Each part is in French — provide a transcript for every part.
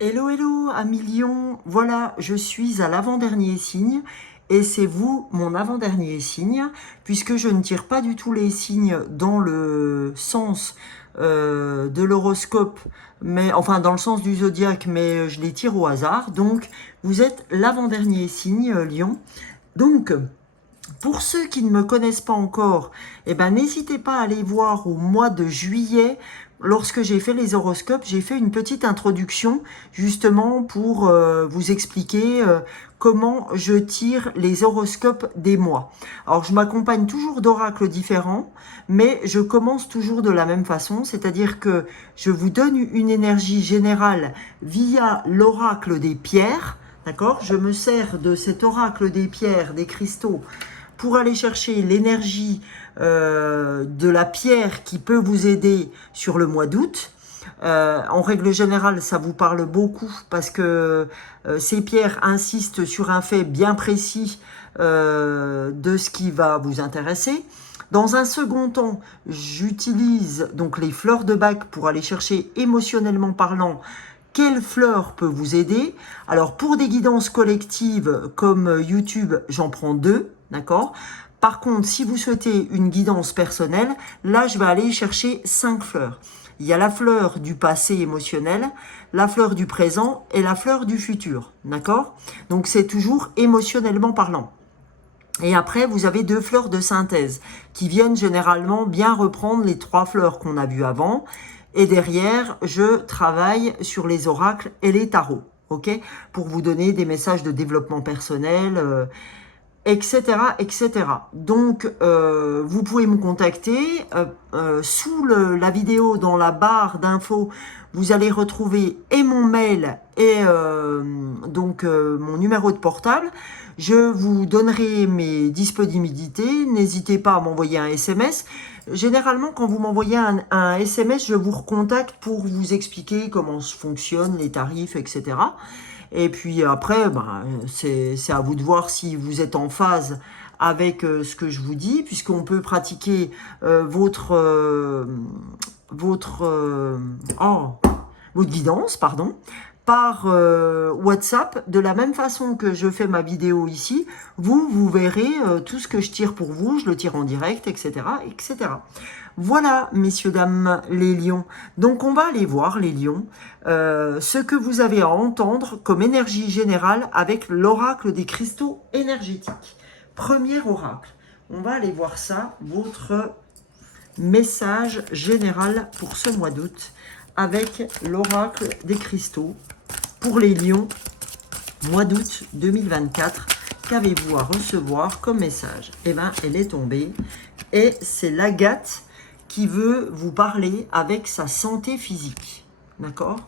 Hello, hello, amis Lion. Voilà, je suis à l'avant-dernier signe et c'est vous mon avant-dernier signe, puisque je ne tire pas du tout les signes dans le sens de l'horoscope, mais enfin dans le sens du zodiaque, mais je les tire au hasard. Donc, vous êtes l'avant-dernier signe, Lion. Donc, pour ceux qui ne me connaissent pas encore, eh ben, n'hésitez pas à aller voir au mois de juillet, lorsque j'ai fait les horoscopes, j'ai fait une petite introduction justement pour vous expliquer comment je tire les horoscopes des mois. Alors je m'accompagne toujours d'oracles différents, mais je commence toujours de la même façon, c'est-à-dire que je vous donne une énergie générale via l'oracle des pierres. D'accord? Je me sers de cet oracle des pierres, des cristaux, pour aller chercher l'énergie de la pierre qui peut vous aider sur le mois d'août. En règle générale, ça vous parle beaucoup parce que ces pierres insistent sur un fait bien précis de ce qui va vous intéresser. Dans un second temps, j'utilise donc les fleurs de bac pour aller chercher émotionnellement parlant quelle fleur peut vous aider. Alors pour des guidances collectives comme YouTube, j'en prends deux, d'accord? Par contre, si vous souhaitez une guidance personnelle, là je vais aller chercher 5 fleurs. Il y a la fleur du passé émotionnel, la fleur du présent et la fleur du futur, d'accord? Donc c'est toujours émotionnellement parlant. Et après, vous avez 2 fleurs de synthèse qui viennent généralement bien reprendre les 3 fleurs qu'on a vues avant. Et derrière, je travaille sur les oracles et les tarots, ok, pour vous donner des messages de développement personnel, etc., etc. Donc, vous pouvez me contacter. Sous la vidéo, dans la barre d'infos, vous allez retrouver et mon mail et mon numéro de portable. Je vous donnerai mes disponibilités. N'hésitez pas à m'envoyer un SMS. Généralement, quand vous m'envoyez un SMS, je vous recontacte pour vous expliquer comment fonctionnent les tarifs, etc. Et puis après, c'est à vous de voir si vous êtes en phase avec ce que je vous dis, puisqu'on peut pratiquer votre guidance, pardon, par WhatsApp, de la même façon que je fais ma vidéo ici. Vous verrez tout ce que je tire pour vous, je le tire en direct, etc., etc. Voilà, messieurs, dames, les lions. Donc, on va aller voir, les lions, ce que vous avez à entendre comme énergie générale avec l'oracle des cristaux énergétiques. Premier oracle. On va aller voir ça, votre message général pour ce mois d'août avec l'oracle des cristaux pour les lions, mois d'août 2024. Qu'avez-vous à recevoir comme message? Eh bien, elle est tombée et c'est l'agate qui veut vous parler avec sa santé physique. D'accord?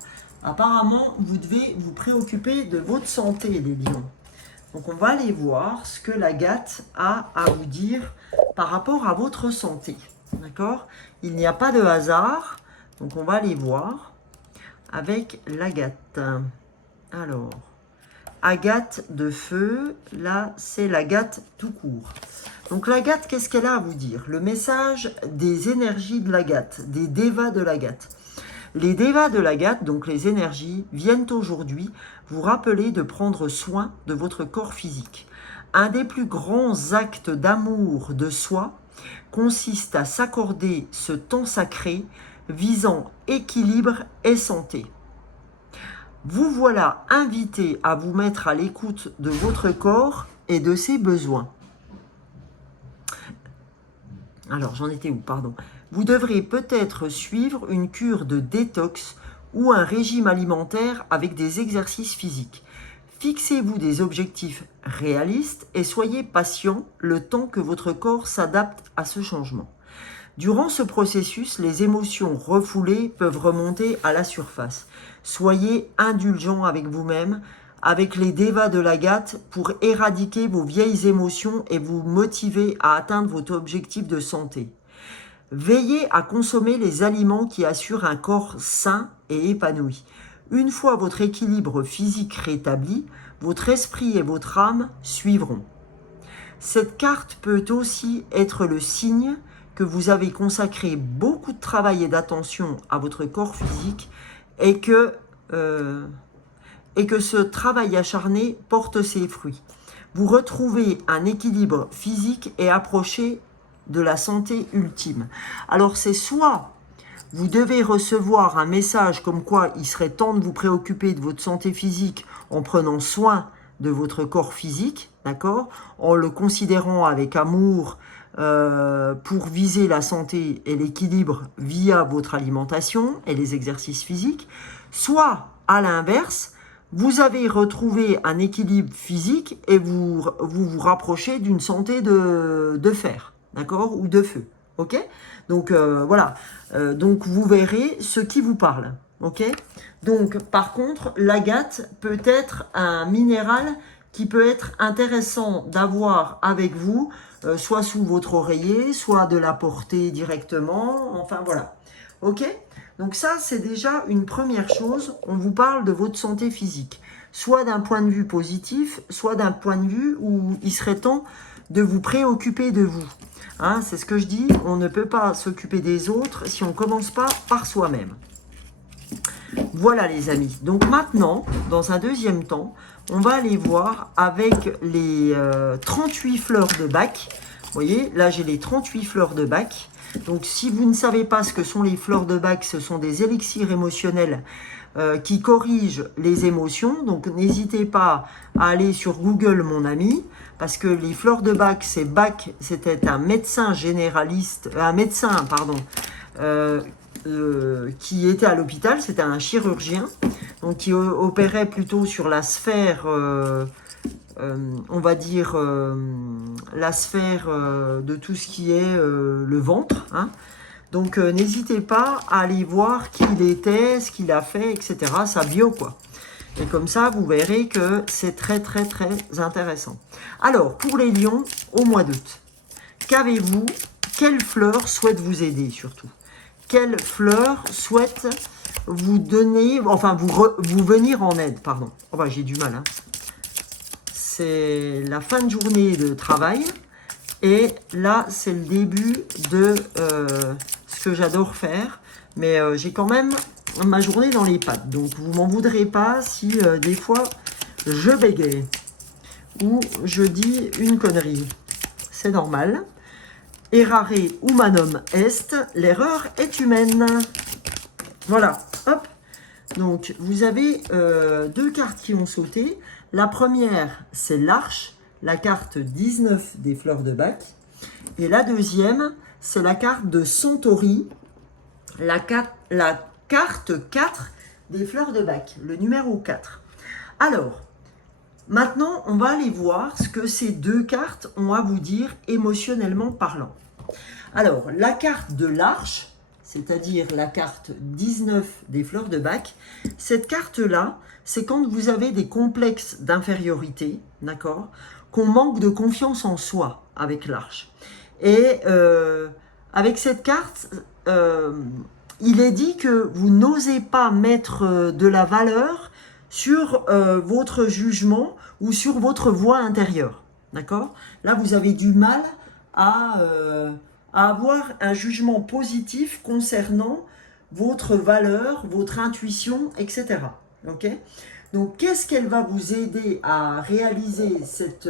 Apparemment, vous devez vous préoccuper de votre santé, les lions. Donc, on va aller voir ce que l'agate a à vous dire par rapport à votre santé. D'accord? Il n'y a pas de hasard. Donc, on va aller voir avec l'agate. Alors, agate de feu, là, c'est l'agate tout court. Donc l'agate, qu'est-ce qu'elle a à vous dire? Le message des énergies de l'agate, des devas de l'agate. Les devas de l'agate, donc les énergies, viennent aujourd'hui vous rappeler de prendre soin de votre corps physique. Un des plus grands actes d'amour de soi consiste à s'accorder ce temps sacré visant équilibre et santé. Vous voilà invité à vous mettre à l'écoute de votre corps et de ses besoins. Alors, j'en étais où, pardon. Vous devrez peut-être suivre une cure de détox ou un régime alimentaire avec des exercices physiques. Fixez-vous des objectifs réalistes et soyez patient le temps que votre corps s'adapte à ce changement. Durant ce processus, les émotions refoulées peuvent remonter à la surface. Soyez indulgent avec vous-même, avec les devas de l'agate, pour éradiquer vos vieilles émotions et vous motiver à atteindre votre objectif de santé. Veillez à consommer les aliments qui assurent un corps sain et épanoui. Une fois votre équilibre physique rétabli, votre esprit et votre âme suivront. Cette carte peut aussi être le signe que vous avez consacré beaucoup de travail et d'attention à votre corps physique et que et que ce travail acharné porte ses fruits. Vous retrouvez un équilibre physique et approchez de la santé ultime. Alors c'est soit vous devez recevoir un message comme quoi il serait temps de vous préoccuper de votre santé physique en prenant soin de votre corps physique, d'accord, en le considérant avec amour pour viser la santé et l'équilibre via votre alimentation et les exercices physiques, soit à l'inverse, vous avez retrouvé un équilibre physique et vous rapprochez d'une santé de fer, d'accord, ou de feu, ok. Donc voilà, donc vous verrez ce qui vous parle, ok. Donc par contre, l'agate peut être un minéral qui peut être intéressant d'avoir avec vous, soit sous votre oreiller, soit de la porter directement, enfin voilà, ok. Donc ça, c'est déjà une première chose, on vous parle de votre santé physique, soit d'un point de vue positif, soit d'un point de vue où il serait temps de vous préoccuper de vous. Hein, c'est ce que je dis, on ne peut pas s'occuper des autres si on ne commence pas par soi-même. Voilà les amis, donc maintenant, dans un deuxième temps, on va aller voir avec les 38 fleurs de Bach. Vous voyez, là j'ai les 38 fleurs de Bach. Donc si vous ne savez pas ce que sont les fleurs de Bach, ce sont des élixirs émotionnels qui corrigent les émotions. Donc n'hésitez pas à aller sur Google mon ami, parce que les fleurs de Bach, c'était un médecin généraliste, qui était à l'hôpital, c'était un chirurgien, donc qui opérait plutôt sur la sphère, on va dire, la sphère de tout ce qui est le ventre, hein. Donc n'hésitez pas à aller voir qui il était, ce qu'il a fait, etc. Sa bio, quoi. Et comme ça, vous verrez que c'est très, très, très intéressant. Alors, pour les lions, au mois d'août, qu'avez-vous? Quelle fleur souhaite vous aider, surtout? Quelle fleur souhaite vous donner, enfin, vous venir en aide, pardon. Oh, bah, j'ai du mal, hein. C'est la fin de journée de travail. Et là, c'est le début de ce que j'adore faire. Mais j'ai quand même ma journée dans les pattes. Donc, vous m'en voudrez pas si des fois, je bégaye ou je dis une connerie. C'est normal. Errare humanum est, l'erreur est humaine. Voilà, hop. Donc, vous avez deux cartes qui ont sauté. La première, c'est l'Arche, la carte 19 des fleurs de Bach. Et la deuxième, c'est la carte de Centauri, la carte 4 des fleurs de Bach, le numéro 4. Alors, maintenant, on va aller voir ce que ces deux cartes ont à vous dire émotionnellement parlant. Alors, la carte de l'Arche, c'est-à-dire la carte 19 des fleurs de Bach, cette carte-là, c'est quand vous avez des complexes d'infériorité, d'accord, qu'on manque de confiance en soi avec l'Arche. Et avec cette carte, il est dit que vous n'osez pas mettre de la valeur sur votre jugement ou sur votre voix intérieure, d'accord. Là, vous avez du mal à avoir un jugement positif concernant votre valeur, votre intuition, etc. Ok. Donc, qu'est-ce qu'elle va vous aider à réaliser cet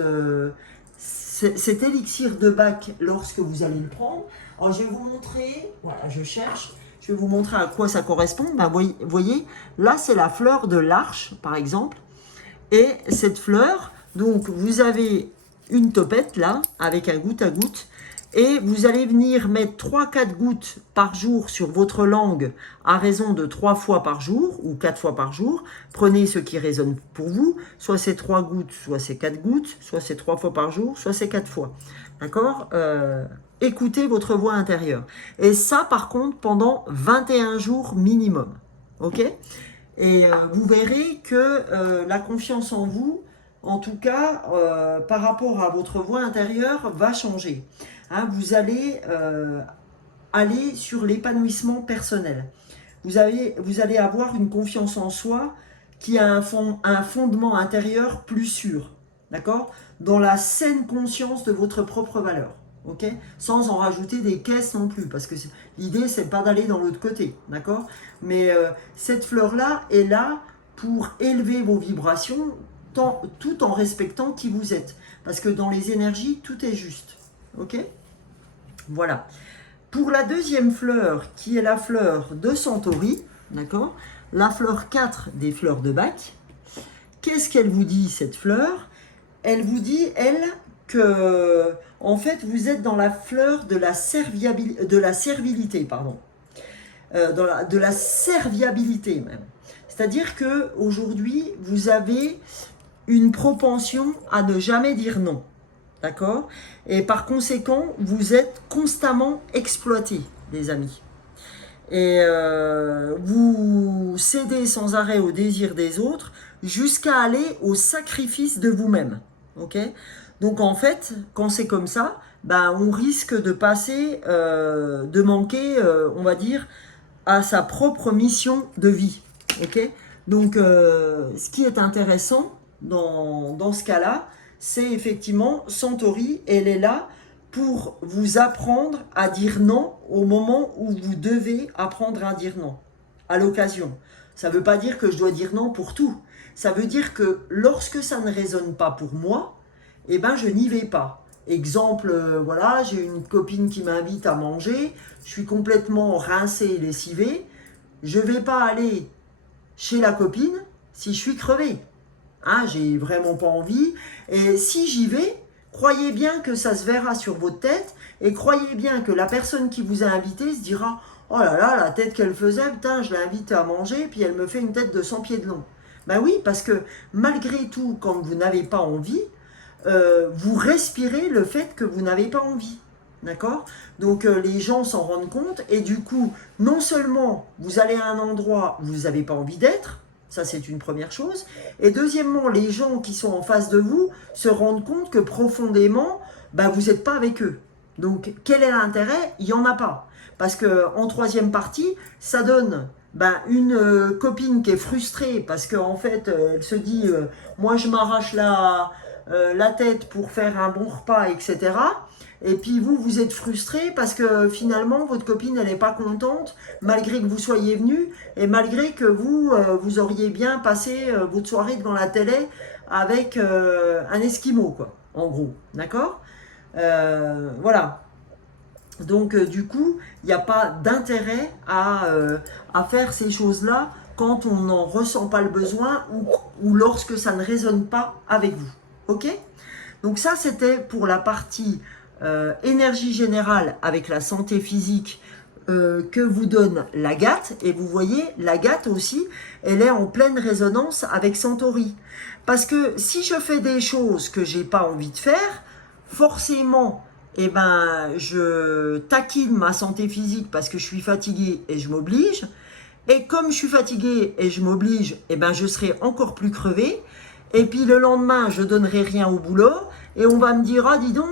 élixir de Bach lorsque vous allez le prendre? Alors, je vais vous montrer, voilà, je cherche, je vais vous montrer à quoi ça correspond. Ben, vous voyez, là, c'est la fleur de l'Arche, par exemple. Et cette fleur, donc, vous avez une topette, là, avec un goutte à goutte. Et vous allez venir mettre 3-4 gouttes par jour sur votre langue à raison de 3 fois par jour ou 4 fois par jour. Prenez ce qui résonne pour vous. Soit c'est 3 gouttes, soit c'est 4 gouttes, soit c'est 3 fois par jour, soit c'est 4 fois. D'accord. Écoutez votre voix intérieure. Et ça, par contre, pendant 21 jours minimum. Ok. Et vous verrez que la confiance en vous, en tout cas, par rapport à votre voix intérieure, va changer. Hein, vous allez aller sur l'épanouissement personnel. Vous allez avoir une confiance en soi qui a un fondement intérieur plus sûr, d'accord, dans la saine conscience de votre propre valeur, ok, sans en rajouter des caisses non plus, parce que l'idée, c'est pas d'aller dans l'autre côté, d'accord, mais cette fleur-là est là pour élever vos vibrations tout en respectant qui vous êtes. Parce que dans les énergies, tout est juste. Ok? Voilà. Pour la deuxième fleur, qui est la fleur de Centauri, d'accord? La fleur 4 des fleurs de Bach, qu'est-ce qu'elle vous dit, cette fleur? Elle vous dit, elle, que en fait, vous êtes dans la fleur de la servilité, pardon. De la serviabilité même. C'est-à-dire qu'aujourd'hui, vous avez une propension à ne jamais dire non. D'accord? Et par conséquent, vous êtes constamment exploité, les amis. Et vous cédez sans arrêt au désir des autres jusqu'à aller au sacrifice de vous-même. Ok? Donc en fait, quand c'est comme ça, ben, on risque de passer, de manquer, on va dire, à sa propre mission de vie. Ok? Donc ce qui est intéressant dans ce cas-là, c'est effectivement Centauri, elle est là pour vous apprendre à dire non au moment où vous devez apprendre à dire non, à l'occasion. Ça ne veut pas dire que je dois dire non pour tout. Ça veut dire que lorsque ça ne résonne pas pour moi, eh ben je n'y vais pas. Exemple, voilà, j'ai une copine qui m'invite à manger, je suis complètement rincé et lessivé, je ne vais pas aller chez la copine si je suis crevé. Hein, j'ai vraiment pas envie. Et si j'y vais, croyez bien que ça se verra sur votre tête et croyez bien que la personne qui vous a invité se dira « Oh là là, la tête qu'elle faisait, putain, je l'ai invitée à manger puis elle me fait une tête de 100 pieds de long. » Ben oui, parce que malgré tout, quand vous n'avez pas envie, vous respirez le fait que vous n'avez pas envie. D'accord? Donc les gens s'en rendent compte et du coup, non seulement vous allez à un endroit où vous n'avez pas envie d'être, ça c'est une première chose, et deuxièmement, les gens qui sont en face de vous se rendent compte que profondément, bah, vous n'êtes pas avec eux. Donc quel est l'intérêt? Il n'y en a pas. Parce qu'en troisième partie, ça donne une copine qui est frustrée parce qu'en fait, elle se dit moi je m'arrache la tête pour faire un bon repas, etc. Et puis vous, vous êtes frustré parce que finalement, votre copine, elle n'est pas contente, malgré que vous soyez venu, et malgré que vous, vous auriez bien passé votre soirée devant la télé avec un esquimau, quoi, en gros. D'accord? Voilà. Donc, du coup, il n'y a pas d'intérêt à faire ces choses-là quand on n'en ressent pas le besoin ou lorsque ça ne résonne pas avec vous. Ok? Donc ça, c'était pour la partie énergie générale avec la santé physique que vous donne l'Agate. Et vous voyez, l'Agate aussi, elle est en pleine résonance avec Centauri. Parce que si je fais des choses que j'ai pas envie de faire, forcément, eh ben, je taquine ma santé physique parce que je suis fatigué et je m'oblige. Et comme je suis fatigué et je m'oblige, eh ben, je serai encore plus crevé. Et puis le lendemain, je donnerai rien au boulot. Et on va me dire, ah dis donc,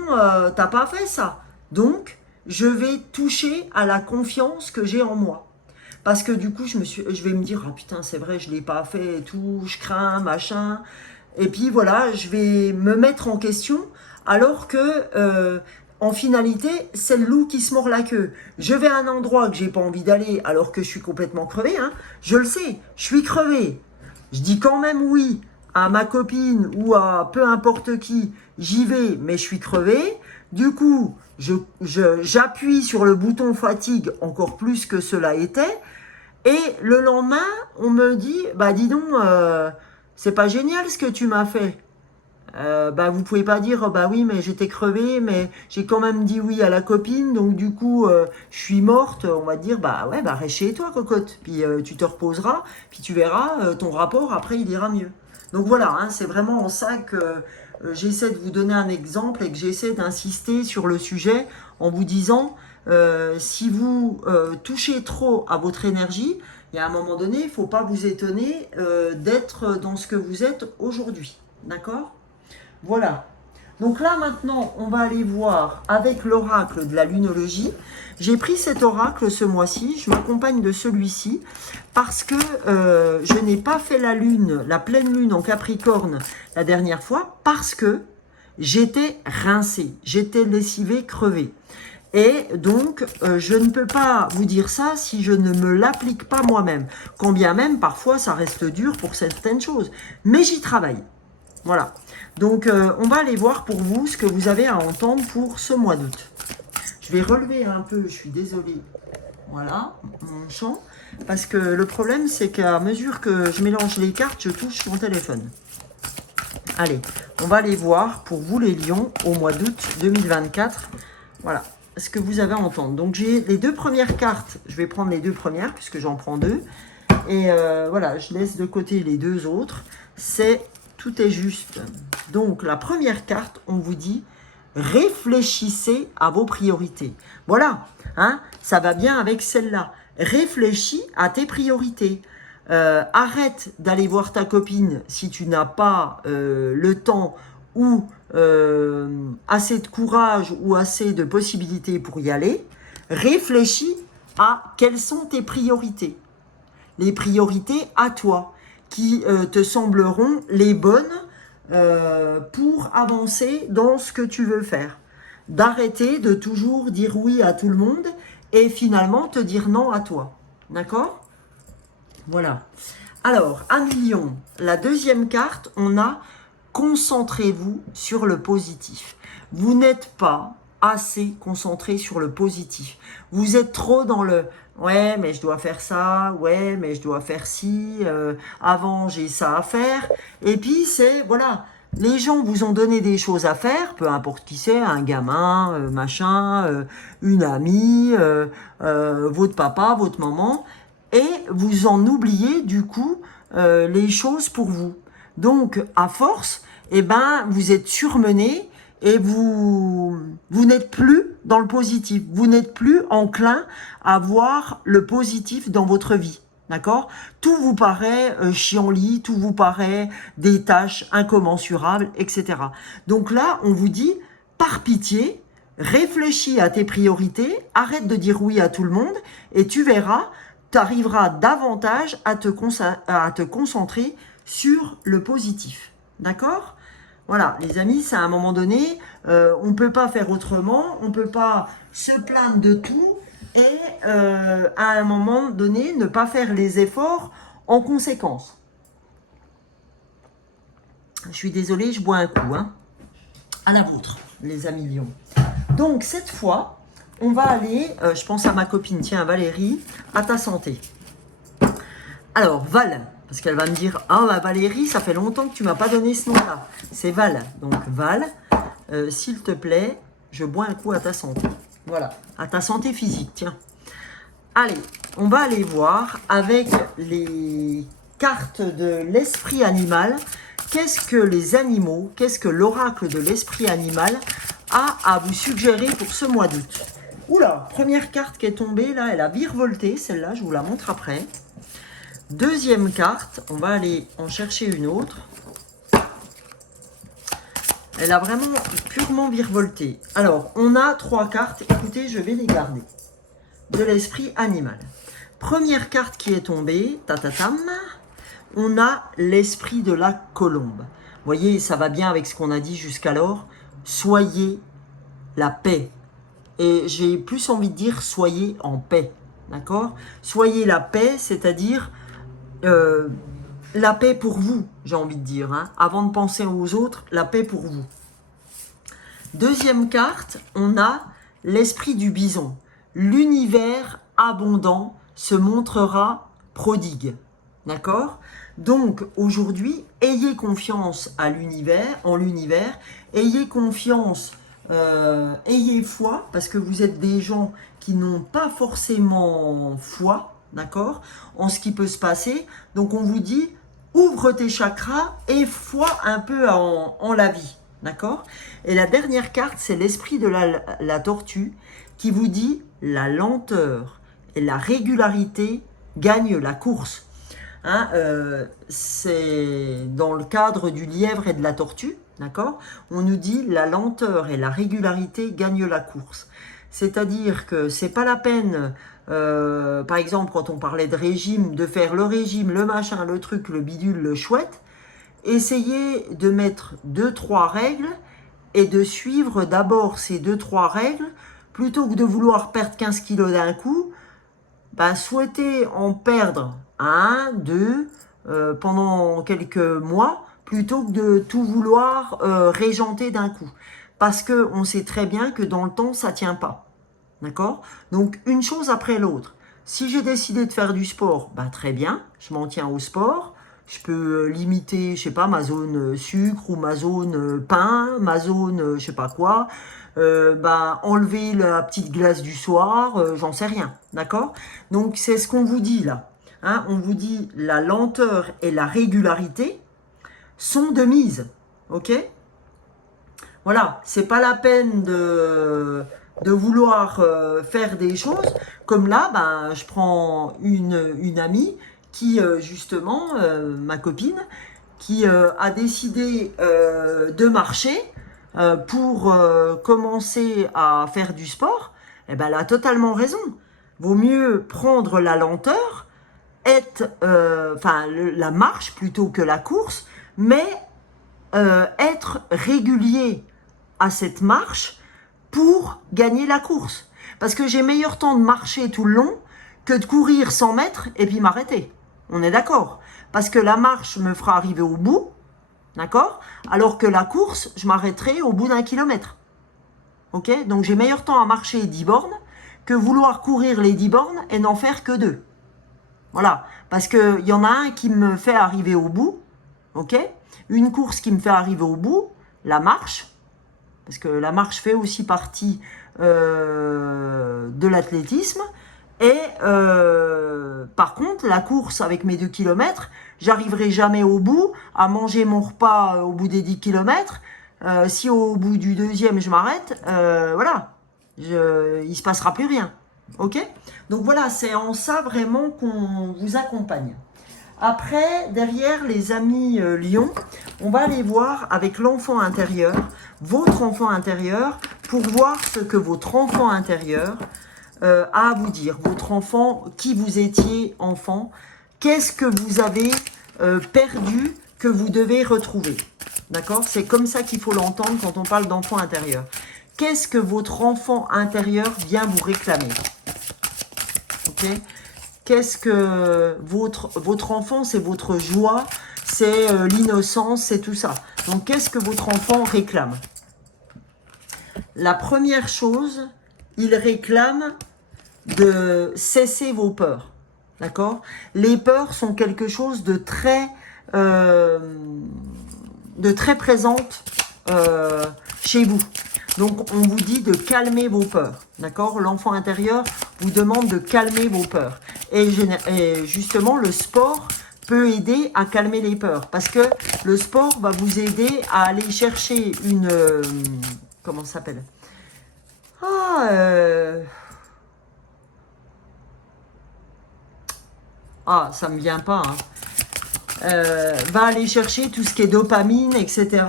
t'as pas fait ça. Donc, je vais toucher à la confiance que j'ai en moi. Parce que du coup, je vais me dire, ah putain, c'est vrai, je l'ai pas fait et tout, je crains, machin. Et puis voilà, je vais me mettre en question, alors que, en finalité, c'est le loup qui se mord la queue. Je vais à un endroit que j'ai pas envie d'aller, alors que je suis complètement crevé, hein. Je le sais, je suis crevé. Je dis quand même oui à ma copine ou à peu importe qui, j'y vais, mais je suis crevé. Du coup, j'appuie sur le bouton fatigue encore plus que cela était. Et le lendemain, on me dit, bah dis donc, c'est pas génial ce que tu m'as fait. Vous pouvez pas dire, bah oui, mais j'étais crevé, mais j'ai quand même dit oui à la copine, donc du coup, je suis morte. On va te dire, bah ouais, bah reste chez toi, cocotte. Puis tu te reposeras, puis tu verras, ton rapport, après, il ira mieux. Donc voilà, hein, c'est vraiment en ça que j'essaie de vous donner un exemple et que j'essaie d'insister sur le sujet en vous disant, si vous touchez trop à votre énergie, il y a un moment donné, il ne faut pas vous étonner d'être dans ce que vous êtes aujourd'hui. D'accord ? Voilà. Donc là maintenant, on va aller voir avec l'oracle de la lunologie. J'ai pris cet oracle ce mois-ci, je m'accompagne de celui-ci parce que je n'ai pas fait la pleine lune en Capricorne la dernière fois parce que j'étais rincée, j'étais lessivée, crevée. Et donc, je ne peux pas vous dire ça si je ne me l'applique pas moi-même. Quand bien même, parfois, ça reste dur pour certaines choses. Mais j'y travaille. Voilà. Donc, on va aller voir pour vous ce que vous avez à entendre pour ce mois d'août. Je vais relever un peu, je suis désolée. Voilà, mon champ. Parce que le problème, c'est qu'à mesure que je mélange les cartes, je touche mon téléphone. Allez, on va aller voir pour vous les lions au mois d'août 2024. Voilà, ce que vous avez à entendre. Donc j'ai les deux premières cartes, je vais prendre les deux premières puisque j'en prends deux. Et voilà, je laisse de côté les deux autres. Tout est juste. Donc la première carte, on vous dit réfléchissez à vos priorités. Voilà, hein, ça va bien avec celle-là. Réfléchis à tes priorités. Arrête d'aller voir ta copine si tu n'as pas le temps ou assez de courage ou assez de possibilités pour y aller. Réfléchis à quelles sont tes priorités. Les priorités à toi, qui te sembleront les bonnes pour avancer dans ce que tu veux faire. D'arrêter de toujours dire oui à tout le monde et finalement te dire non à toi. D'accord ? Voilà. Alors, à million, la deuxième carte, on a concentrez-vous sur le positif. Vous n'êtes pas assez concentré sur le positif. Vous êtes trop dans le ouais, mais je dois faire ça, ouais, mais je dois faire ci, avant j'ai ça à faire. Et puis c'est, voilà, les gens vous ont donné des choses à faire, peu importe qui c'est, un gamin, machin, une amie, votre papa, votre maman, et vous en oubliez du coup les choses pour vous. Donc, à force, eh ben, vous êtes surmené et vous n'êtes plus dans le positif. Vous n'êtes plus enclin à voir le positif dans votre vie. D'accord ? Tout vous paraît chiant-lit, tout vous paraît des tâches incommensurables, etc. Donc là, on vous dit, par pitié, réfléchis à tes priorités, arrête de dire oui à tout le monde et tu verras, tu arriveras davantage à te concentrer sur le positif. D'accord ? Voilà, les amis, c'est à un moment donné, on ne peut pas faire autrement, on ne peut pas se plaindre de tout et à un moment donné, ne pas faire les efforts en conséquence. Je suis désolée, je bois un coup. Hein. À la vôtre, les amis lions. Donc, cette fois, on va aller, je pense à ma copine, tiens, Valérie, à ta santé. Alors, Val, parce qu'elle va me dire, ah bah Valérie, ça fait longtemps que tu m'as pas donné ce nom-là. C'est Val. Donc, Val, s'il te plaît, je bois un coup à ta santé. Voilà, à ta santé physique, tiens. Allez, on va aller voir avec les cartes de l'esprit animal, qu'est-ce que les animaux, qu'est-ce que l'oracle de l'esprit animal a à vous suggérer pour ce mois d'août. Oula, première carte qui est tombée, là, elle a virevolté, celle-là, je vous la montre après. Deuxième carte, on va aller en chercher une autre. Elle a vraiment purement virevolté. Alors, on a trois cartes, écoutez, je vais les garder. De l'esprit animal. Première carte qui est tombée, tatatam, on a l'esprit de la colombe. Vous voyez, ça va bien avec ce qu'on a dit jusqu'alors. Soyez la paix. Et j'ai plus envie de dire soyez en paix. D'accord ? Soyez la paix, c'est-à-dire la paix pour vous, j'ai envie de dire. Hein. Avant de penser aux autres, la paix pour vous. Deuxième carte, on a l'esprit du bison. L'univers abondant se montrera prodigue. D'accord ? Donc, aujourd'hui, ayez confiance en l'univers, ayez confiance, ayez foi, parce que vous êtes des gens qui n'ont pas forcément foi, d'accord, en ce qui peut se passer. Donc, on vous dit, ouvre tes chakras et foi un peu en la vie, d'accord ? Et la dernière carte, c'est l'esprit de la tortue qui vous dit, la lenteur et la régularité gagnent la course. Hein, c'est dans le cadre du lièvre et de la tortue, d'accord ? On nous dit la lenteur et la régularité gagnent la course. C'est-à-dire que c'est pas la peine, par exemple, quand on parlait de régime, de faire le régime, le machin, le truc, le bidule, le chouette. Essayez de mettre 2-3 règles et de suivre d'abord ces 2-3 règles plutôt que de vouloir perdre 15 kilos d'un coup, bah, souhaitez en perdre 1, 2, pendant quelques mois, plutôt que de tout vouloir régenter d'un coup. Parce qu'on sait très bien que dans le temps, ça ne tient pas. D'accord? Donc, une chose après l'autre. Si j'ai décidé de faire du sport, bah, très bien, je m'en tiens au sport. Je peux limiter, je sais pas, ma zone sucre ou ma zone pain, ma zone je sais pas quoi. Bah, enlever la petite glace du soir, j'en sais rien. D'accord? Donc, c'est ce qu'on vous dit là. Hein, on vous dit la lenteur et la régularité sont de mise. Ok? Voilà, c'est pas la peine de vouloir faire des choses. Comme là, ben, je prends une amie qui, justement, ma copine, qui a décidé de marcher pour commencer à faire du sport. Eh ben, elle a totalement raison. Vaut mieux prendre la lenteur, la marche plutôt que la course, mais être régulier à cette marche pour gagner la course. Parce que j'ai meilleur temps de marcher tout le long que de courir 100 mètres et puis m'arrêter. On est d'accord? Parce que la marche me fera arriver au bout, d'accord? Alors que la course, je m'arrêterai au bout d'1 kilomètre. Ok? Donc j'ai meilleur temps à marcher 10 bornes que vouloir courir les 10 bornes et n'en faire que 2. Voilà. Parce qu'il y en a un qui me fait arriver au bout, ok? Une course qui me fait arriver au bout, la marche, parce que la marche fait aussi partie de l'athlétisme. Et par contre, la course avec mes 2 kilomètres, j'arriverai jamais au bout à manger mon repas au bout des 10 kilomètres. Si au bout du deuxième, je m'arrête, voilà, il se passera plus rien. Ok? Donc voilà, c'est en ça vraiment qu'on vous accompagne. Après, derrière les amis Lyon, on va aller voir avec l'enfant intérieur, votre enfant intérieur, pour voir ce que votre enfant intérieur a à vous dire. Votre enfant, qui vous étiez enfant, qu'est-ce que vous avez perdu que vous devez retrouver. D'accord? C'est comme ça qu'il faut l'entendre quand on parle d'enfant intérieur. Qu'est-ce que votre enfant intérieur vient vous réclamer? Ok? Qu'est-ce que votre enfant, c'est votre joie, c'est l'innocence, c'est tout ça. Donc, qu'est-ce que votre enfant réclame? La première chose, il réclame de cesser vos peurs. D'accord? Les peurs sont quelque chose de très présente chez vous. Donc, on vous dit de calmer vos peurs. D'accord? L'enfant intérieur vous demande de calmer vos peurs. Et justement, le sport peut aider à calmer les peurs. Parce que le sport va vous aider à aller chercher une... comment ça s'appelle? Ça me vient pas. Va aller chercher tout ce qui est dopamine, etc.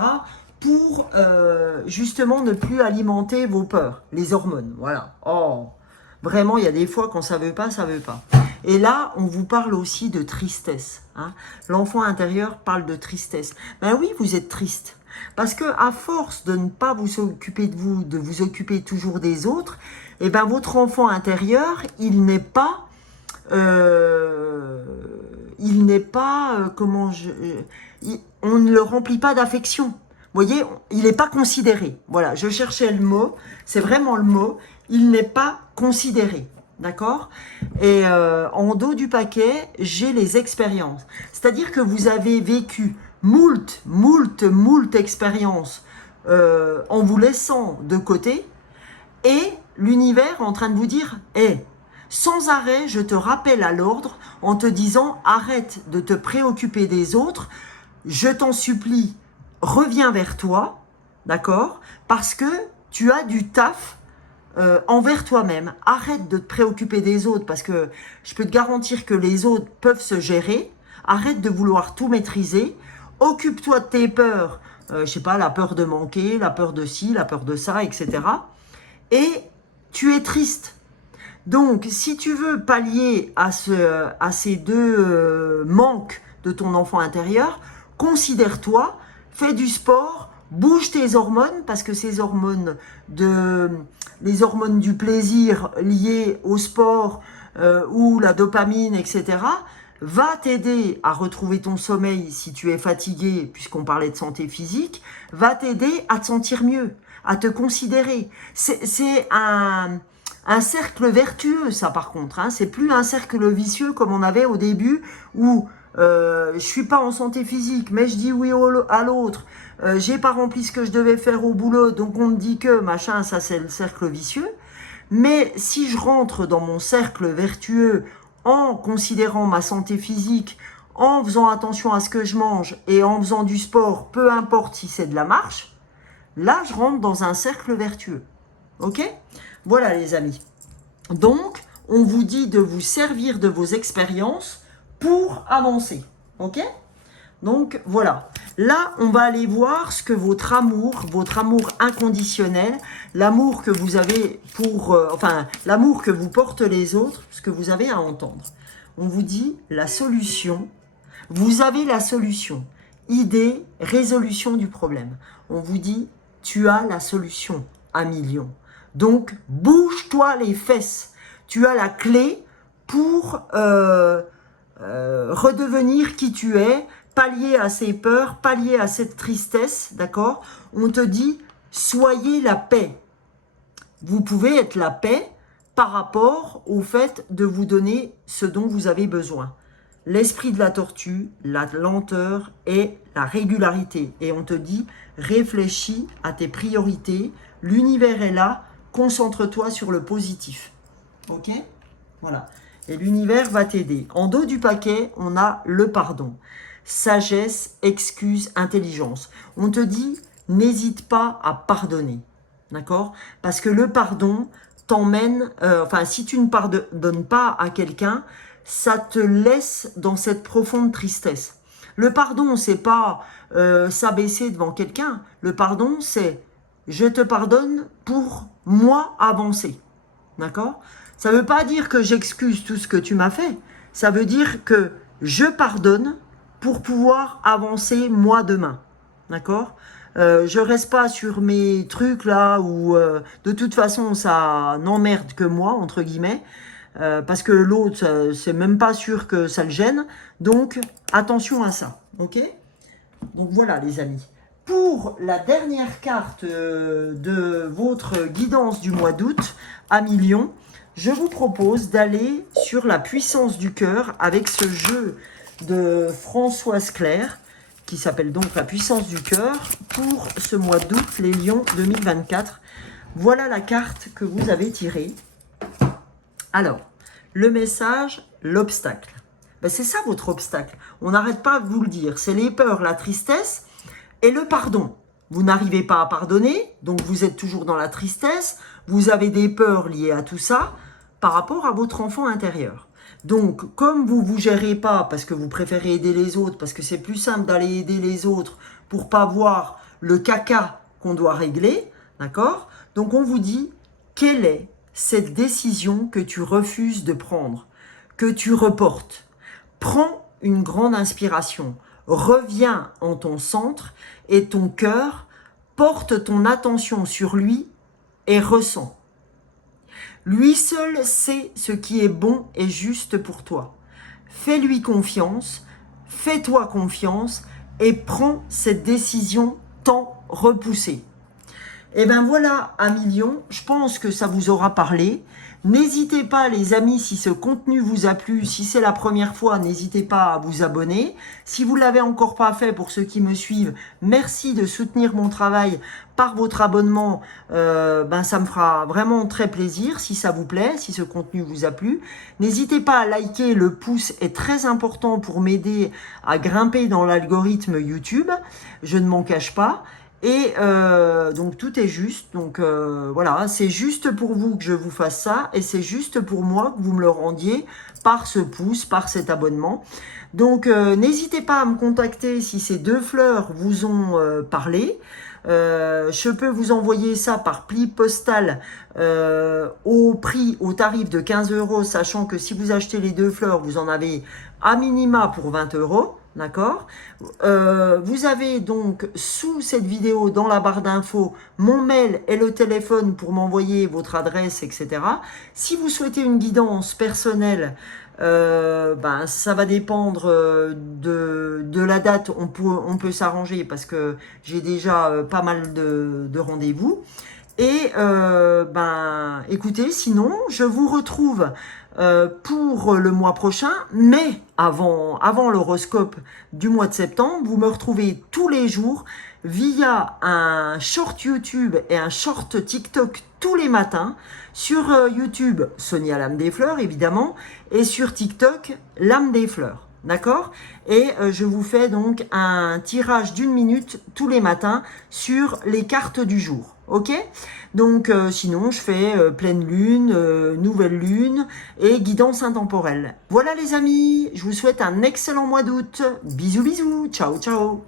pour justement ne plus alimenter vos peurs, les hormones. Voilà. Oh, vraiment, il y a des fois quand ça veut pas, ça veut pas. Et là, on vous parle aussi de tristesse. Hein. L'enfant intérieur parle de tristesse. Ben oui, vous êtes triste. Parce que à force de ne pas vous occuper de vous, de vous occuper toujours des autres, et ben votre enfant intérieur, il n'est pas on ne le remplit pas d'affection. Vous voyez, il n'est pas considéré. Voilà, je cherchais le mot, c'est vraiment le mot. Il n'est pas considéré. D'accord? Et en dos du paquet, j'ai les expériences. C'est-à-dire que vous avez vécu moult expériences en vous laissant de côté et l'univers en train de vous dire « Hey, sans arrêt, je te rappelle à l'ordre en te disant « Arrête de te préoccuper des autres, je t'en supplie, reviens vers toi, d'accord? Parce que tu as du taf envers toi-même. Arrête de te préoccuper des autres parce que je peux te garantir que les autres peuvent se gérer. Arrête de vouloir tout maîtriser. Occupe-toi de tes peurs. Je sais pas, la peur de manquer, la peur de ci, la peur de ça, etc. Et tu es triste. Donc, si tu veux pallier à ces deux manques de ton enfant intérieur, considère-toi, fais du sport, bouge tes hormones, parce que ces hormones, les hormones du plaisir liées au sport ou la dopamine, etc., va t'aider à retrouver ton sommeil si tu es fatigué, puisqu'on parlait de santé physique, va t'aider à te sentir mieux, à te considérer. C'est un cercle vertueux, ça, par contre. Hein. C'est plus un cercle vicieux comme on avait au début, où je suis pas en santé physique, mais je dis oui à l'autre. J'ai pas rempli ce que je devais faire au boulot, donc on me dit que machin, ça c'est le cercle vicieux. Mais si je rentre dans mon cercle vertueux en considérant ma santé physique, en faisant attention à ce que je mange et en faisant du sport, peu importe si c'est de la marche, là je rentre dans un cercle vertueux. Ok? Voilà les amis. Donc, on vous dit de vous servir de vos expériences pour avancer. Ok? Donc voilà, là on va aller voir ce que votre amour inconditionnel, l'amour que vous avez pour, l'amour que vous portent les autres, ce que vous avez à entendre. On vous dit la solution, vous avez la solution, idée, résolution du problème. On vous dit, tu as la solution à million. Donc bouge-toi les fesses, tu as la clé pour redevenir qui tu es, pallier à ces peurs, pallier à cette tristesse, d'accord? On te dit, soyez la paix. Vous pouvez être la paix par rapport au fait de vous donner ce dont vous avez besoin. L'esprit de la tortue, la lenteur et la régularité. Et on te dit, réfléchis à tes priorités, l'univers est là, concentre-toi sur le positif. Ok? Voilà. Et l'univers va t'aider. En dos du paquet, on a le pardon. Sagesse, excuse, intelligence. On te dit, n'hésite pas à pardonner. D'accord? Parce que le pardon t'emmène, si tu ne pardonnes pas à quelqu'un, ça te laisse dans cette profonde tristesse. Le pardon, c'est pas s'abaisser devant quelqu'un. Le pardon, c'est je te pardonne pour moi avancer. D'accord? Ça ne veut pas dire que j'excuse tout ce que tu m'as fait. Ça veut dire que je pardonne pour pouvoir avancer moi demain. D'accord? Je reste pas sur mes trucs là où de toute façon ça n'emmerde que moi, entre guillemets, parce que l'autre, c'est même pas sûr que ça le gêne. Donc, attention à ça. Ok? Donc voilà les amis. Pour la dernière carte de votre guidance du mois d'août à million, je vous propose d'aller sur la puissance du cœur avec ce jeu de Françoise Claire qui s'appelle donc la puissance du cœur pour ce mois d'août, les lions 2024. Voilà la carte que vous avez tirée. Alors, le message, l'obstacle. Ben, c'est ça votre obstacle. On n'arrête pas de vous le dire. C'est les peurs, la tristesse et le pardon. Vous n'arrivez pas à pardonner, donc vous êtes toujours dans la tristesse. Vous avez des peurs liées à tout ça par rapport à votre enfant intérieur. Donc, comme vous ne vous gérez pas parce que vous préférez aider les autres, parce que c'est plus simple d'aller aider les autres pour pas voir le caca qu'on doit régler, d'accord? Donc, on vous dit, quelle est cette décision que tu refuses de prendre, que tu reportes? Prends une grande inspiration, reviens en ton centre et ton cœur, porte ton attention sur lui et ressens. Lui seul sait ce qui est bon et juste pour toi. Fais-lui confiance, fais-toi confiance et prends cette décision tant repoussée. Et bien voilà, à million, je pense que ça vous aura parlé. N'hésitez pas les amis, si ce contenu vous a plu, si c'est la première fois, n'hésitez pas à vous abonner. Si vous ne l'avez encore pas fait, pour ceux qui me suivent, merci de soutenir mon travail par votre abonnement. Ça me fera vraiment très plaisir si ça vous plaît, si ce contenu vous a plu. N'hésitez pas à liker, le pouce est très important pour m'aider à grimper dans l'algorithme YouTube. Je ne m'en cache pas. Et donc tout est juste, donc voilà, c'est juste pour vous que je vous fasse ça et c'est juste pour moi que vous me le rendiez par ce pouce, par cet abonnement. Donc n'hésitez pas à me contacter si ces deux fleurs vous ont parlé. Je peux vous envoyer ça par pli postal au tarif de 15 €, sachant que si vous achetez les deux fleurs, vous en avez à minima pour 20 €. D'accord? Vous avez donc sous cette vidéo, dans la barre d'infos, mon mail et le téléphone pour m'envoyer votre adresse, etc. Si vous souhaitez une guidance personnelle, ben, ça va dépendre de la date. On peut s'arranger parce que j'ai déjà pas mal de rendez-vous. Et ben, écoutez, sinon, je vous retrouve pour le mois prochain, mais avant l'horoscope du mois de septembre, vous me retrouvez tous les jours via un short YouTube et un short TikTok tous les matins. Sur YouTube, Sonia Lame des Fleurs, évidemment, et sur TikTok, Lame des Fleurs. D'accord? Et je vous fais donc un tirage d'1 minute tous les matins sur les cartes du jour. Ok? Donc sinon, je fais pleine lune, nouvelle lune et guidance intemporelle. Voilà les amis, je vous souhaite un excellent mois d'août. Bisous bisous, ciao ciao.